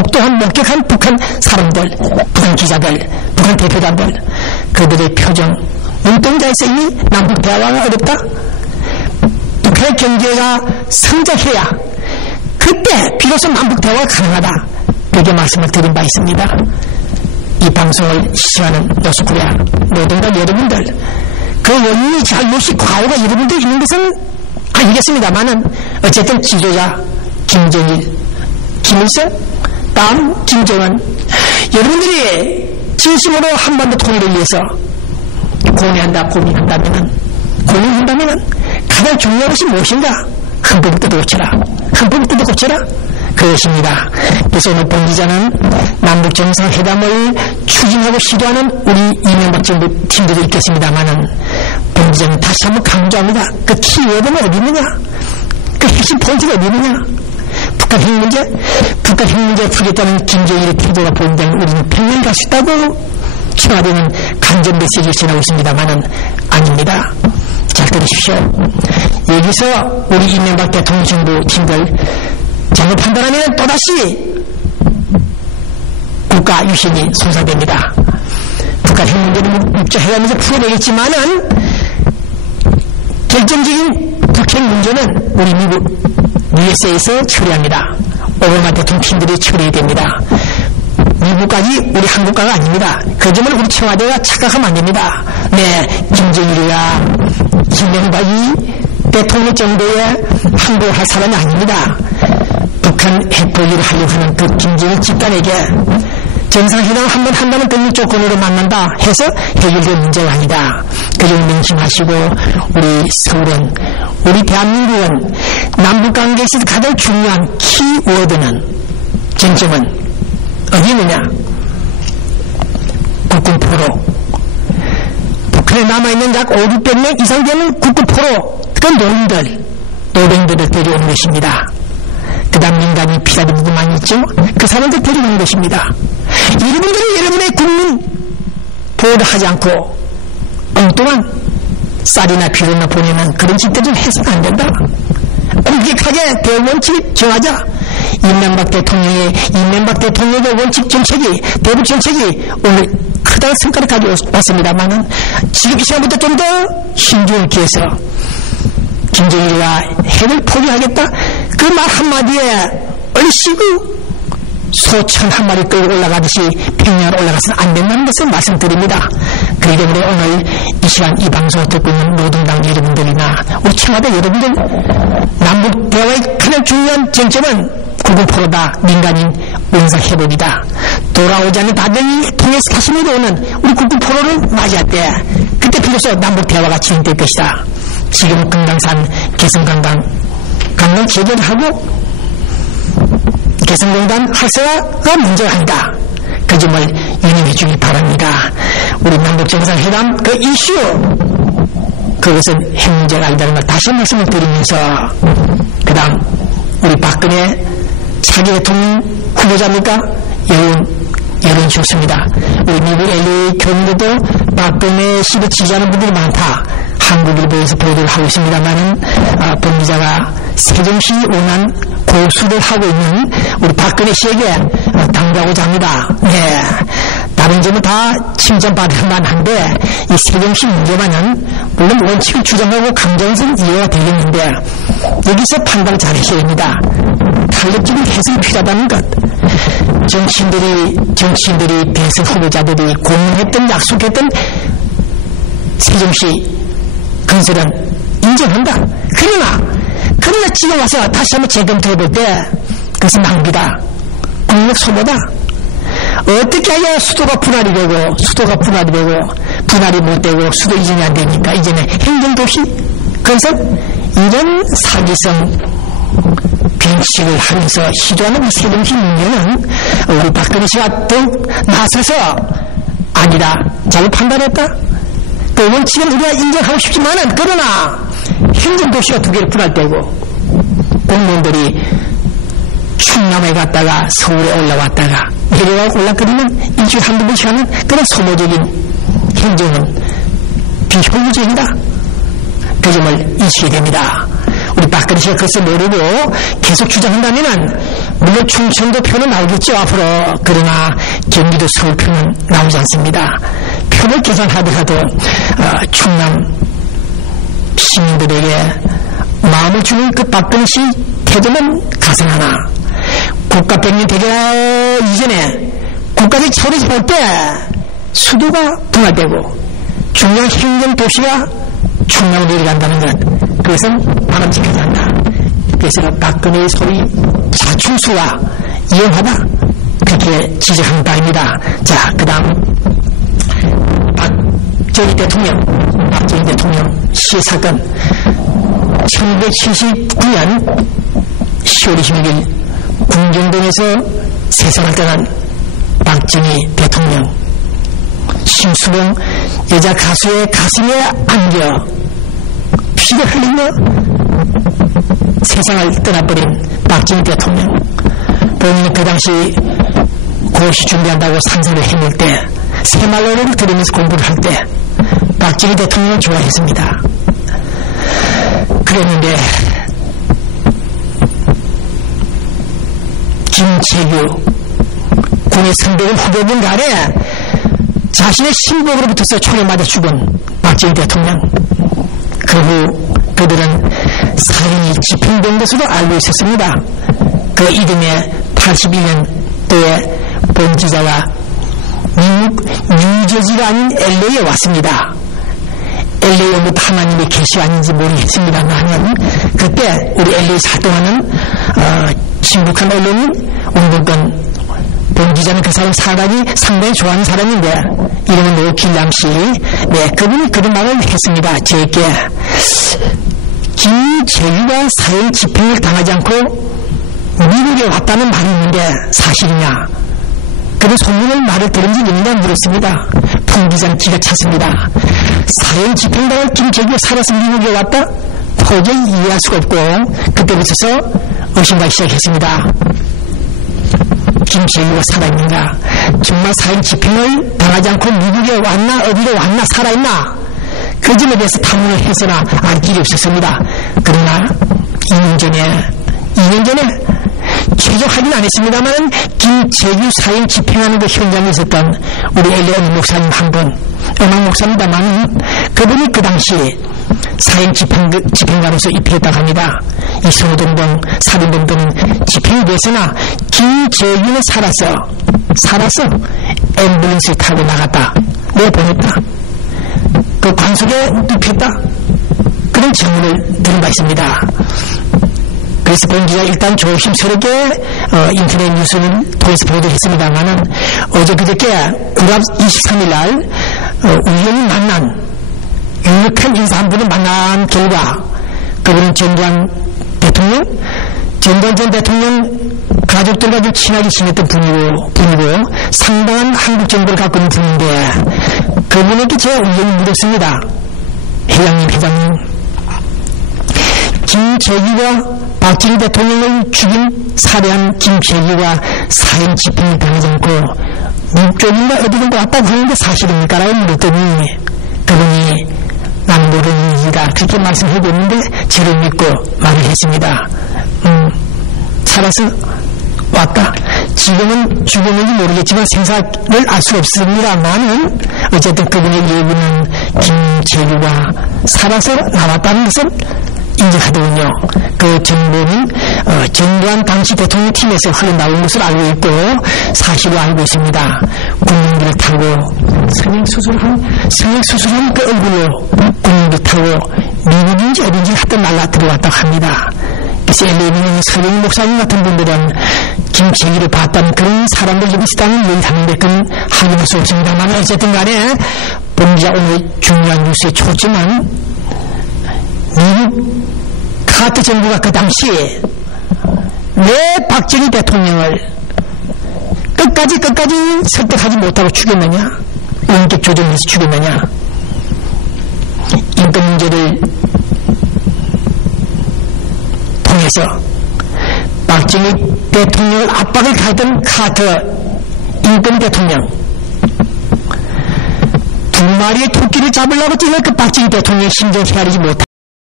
목격한 북한 사람들, 북한 기자들, 북한 대표단들, 그들의 표정, 눈동자에서 이미 남북 대화가 어렵다. 북한의 경제가 성장해야 그때 비로소 남북 대화가 가능하다. 그렇게 말씀을 드린 바 있습니다. 이 방송을 시청하는 노스코리아 노동자 여러분들, 그 원인이 잘못이 과오가 여러분들 있는 것은 아니겠습니다만은 어쨌든 지도자 김정일, 김일성, 다음 김정은, 여러분들이 진심으로 한반도 통일을 위해서 고민한다면 가장 중요한 것이 무엇인가? 헌법을 뜯어고쳐라. 그것입니다. 그래서 오늘 본 기자는 남북 정상회담을 추진하고 시도하는 우리 이명박 정부 팀들도 있겠습니다만은 본 기자는 다시 한번 강조합니다. 그 키워드는 어디 있느냐? 그 핵심 포인트가 어디 있느냐? 북한 핵 문제 풀겠다는 김정일의 태도가 보인다면 우리는 평양 갈 수 있다고 청와대는 간접 메시지를 전하고 있습니다만은 아닙니다. 잘 들으십시오. 여기서 우리 이명박 대통령 정부 팀들 잘못 판단하면 또다시 국가 유신이 손상됩니다. 북한 핵 문제를 국제회담에서 풀어내겠지만은 결정적인 북핵 문제는 우리 미국 USA에서 처리합니다. 오바마 대통령 팀들이 처리해야 됩니다. 미국까지 우리 한국가가 아닙니다. 그 점을 우리 청와대가 착각하면 안 됩니다. 네, 김정일이야 이명박이 대통령 정도의 항복할 사람이 아닙니다. 북한 핵포기를 하려고 하는 그 김정일 집단에게 정상회담 한번 한다는 그 조건으로 만난다 해서 해결될 문제가 아니다. 그 점 명심하시고 우리 서울은, 우리 대한민국은 남북관계에서 가장 중요한 키워드는, 쟁점은 어디 있느냐? 국군포로. 북한에 남아있는 약 5,600명 이상 되는 국군포로, 그 노동들을 데려오는 것입니다. 그 다음 민간인 피자들도 많이 있죠? 그 사람들 데려오는 것입니다. 여러분들은 여러분의 국민 보호를 하지 않고 엉뚱한 쌀이나 비료나 보내는 그런 짓들은 해서는 안 된다. 엄격하게 대원칙 정하자. 이명박 대통령의 원칙 정책이, 대북 정책이 오늘 크다는 성과를 가져왔습니다만은 지금 이 시간부터 좀 더 신중을 기해서 김정일이가 핵을 포기하겠다 그 말 한마디에 얼씨구 소천 한 마리 끌고 올라가듯이 평양으로 올라가서는 안 된다는 것을 말씀드립니다. 그렇기 때문에 오늘 이 시간 이 방송을 듣고 있는 노동당 여러분들이나 우리 청와대 여러분들, 남북 대화의 가장 중요한 쟁점은 국군포로다. 민간인 원상회복이다. 돌아오지 않는 다들 통해서 다시 내려오는 우리 국군포로를 맞이할 때 그때 비로소 남북 대화가 진행될 것이다. 지금 금강산 개성관광 재개하고 개성공단 활성화가 문제가 아니다. 그 점을 유념해 주길 바랍니다. 우리 남북정상회담 그 이슈, 그것은 핵 문제가 아니다는 걸 다시 말씀을 드리면서, 그 다음 우리 박근혜 차기 대통령 후보자입니까? 여론 좋습니다. 우리 미국 LA 교민들도 박근혜 씨를 지지하는 분들이 많다. 한국일보에서 보도를 하고 있습니다만은 본 기자가 세종시 원한 고수를 하고 있는 우리 박근혜 씨에게 당부하고자 합니다. 네, 다른 점은 다 칭찬받을 만한데 이 세종시 문제만은 물론 원칙을 주장하고 감정선 이해가 되겠는데 여기서 판단을 잘 하셔야 됩니다. 탄력적인 해석이 필요하다는 것. 정치인들이 대선 후보자들이 공언했던, 약속했던 세종시 건설은 인정한다. 그러나 지금 와서 다시 한번 재검토해볼 때 그것은 낭비다. 국력 소모다. 어떻게 해야 수도가 분할이 되고 분할이 못 되고 수도 이전이 안 되니까 이전에 행정도시 건설, 이런 사기성 변칙을 하면서 시도하는 이 세종시 문제는 우리 박근혜 씨가 더욱 나서서 아니다, 잘 판단했다. 그 원칙은 우리가 인정하고 싶지만은, 그러나 행정도시가 두 개를 분할되고 공무원들이 충남에 갔다가 서울에 올라왔다가 내려가고 올라가면 일주일에 한두 번씩 하는 그런 소모적인 행정은 비효율적이다. 그 점을 인식해야 됩니다. 우리 박근혜 씨가 그것을 모르고 계속 주장한다면은 물론 충청도 표는 나오겠죠 앞으로. 그러나 경기도 서울 표는 나오지 않습니다. 표를 계산하더라도 충남 시민들에게 마음을 주는 그 박근혜 씨 태도는 가상하나 국가 100년 되기 이전에 국가적 차원에서 볼 때 수도가 분할되고 중요한 행정도시가 충남으로 내려간다는 것, 그것은 바람직하지 않다. 그래서 박근혜의 소위 자충수와 이용하다, 그렇게 지적한 바입니다. 자, 그 다음 박정희 대통령 시사건 1979년 10월 26일 궁정동에서 세상을 떠난 박정희 대통령, 심수봉 여자 가수의 가슴에 안겨 피가 흘리며 세상을 떠나버린 박정희 대통령. 본인이 그 당시 고시 준비한다고 상상을 해낼 때, 새말로를 들으면서 공부를 할 때 박정희 대통령을 좋아했습니다. 그랬는데 김재규 군의 선배인 후보군 간에 자신의 신복으로부터서 총에 맞아 죽은 박정희 대통령. 그 후 그들은 사형이 집행된 것으로 알고 있었습니다. 그 이듬해 81년도에 본지자가 미국 뉴저지가 아닌 LA에 왔습니다. LA에 뭐 하나님의 계시가 아닌지 모르겠습니다만 그때 우리 LA에서 활동하는 친북한 언론인 운동권 본기자는 그 사람 사람이 상당히 좋아하는 사람인데 이름은 노길남 씨. 네, 그분이 그런 말을 했습니다. 제게 김재규가 사형 집행을 당하지 않고 미국에 왔다는 말이 있는데 사실이냐? 그런 소문을 말을 들은 적이 있느냐 물었습니다. 본기자는 기가 찼습니다. 사형 집행당할 김재규가 살아서 미국에 왔다? 도저히 이해할 수가 없고 그때부터 의심하기 시작했습니다. 김재규가 살아있는가? 정말 사형 집행을 당하지 않고 미국에 왔나? 어디로 왔나? 살아있나? 그 점에 대해서 탐문을 했으나 알 길이 없었습니다. 그러나 2년 전에 최종 확인 안 했습니다만 김재규 사형 집행하는 그 현장에 있었던 우리 LA 목사님 한 분, 음악 목사입니다만 그분이 그 당시 사형 집행관으로서 입회했다고 합니다. 이 선호동동 살인범들은 집행이 됐으나 김재규는 살아서 앰뷸런스를 타고 나갔다. 내보냈다. 그 관속에 눕혔다. 그런 증언을 들은 바 있습니다. 그래서 본기자 일단 조심스럽게 인터넷 뉴스를 통해서 보도를 했습니다만은 어제 그저께 9월 23일 날 우연히 만난 유력한 인사 한 분을 만난 결과 그분은 전두환 전 대통령 가족들과 좀 친하게 지냈던 분이고 상당한 한국 정보를 갖고 있는 분인데 그분에게 제가 우연히 물었습니다. 회장님 김재규가 박정희 대통령을 죽인 살해한 김재규가 사형 집행을 당하지 않고 북쪽인가 어디든가 왔다고 하는데 사실입니까? 라고 물었더니 그분이 난 모르는 일이다 그렇게 말씀해줬는데 저를 믿고 말을 했습니다. 살아서 왔다. 지금은 죽었는지 모르겠지만 생사를 알 수 없습니다만은 어쨌든 그분의 예고는 김재규가 살아서 나왔다는 것은 인정하더군요. 그 정보는 전두환 당시 대통령 팀에서 흘러나온 것을 알고 있고 사실로 알고 있습니다. 군용기를 타고 성형수술한 그 얼굴로 군용기 타고 미국인지 어딘지 하여튼 날라 들어왔다고 합니다. 그래서 LA는 서영 목사님 같은 분들은 김재규를 봤다는 그런 사람들 좀 있다는 얘기를 하는데 그건 확인할 수 없습니다만 어쨌든 간에 본기자 오늘 중요한 뉴스에 초점은 미국 카터 정부가 그 당시에 왜 박정희 대통령을 끝까지 설득하지 못하고 죽였느냐? 원격 조정해서 죽였느냐? 인권 문제를 통해서 박정희 대통령을 압박을 가했던 카터 인권 대통령 두 마리의 토끼를 잡으려고 뛰는 그 박정희 대통령의 심정 헤아리지 못한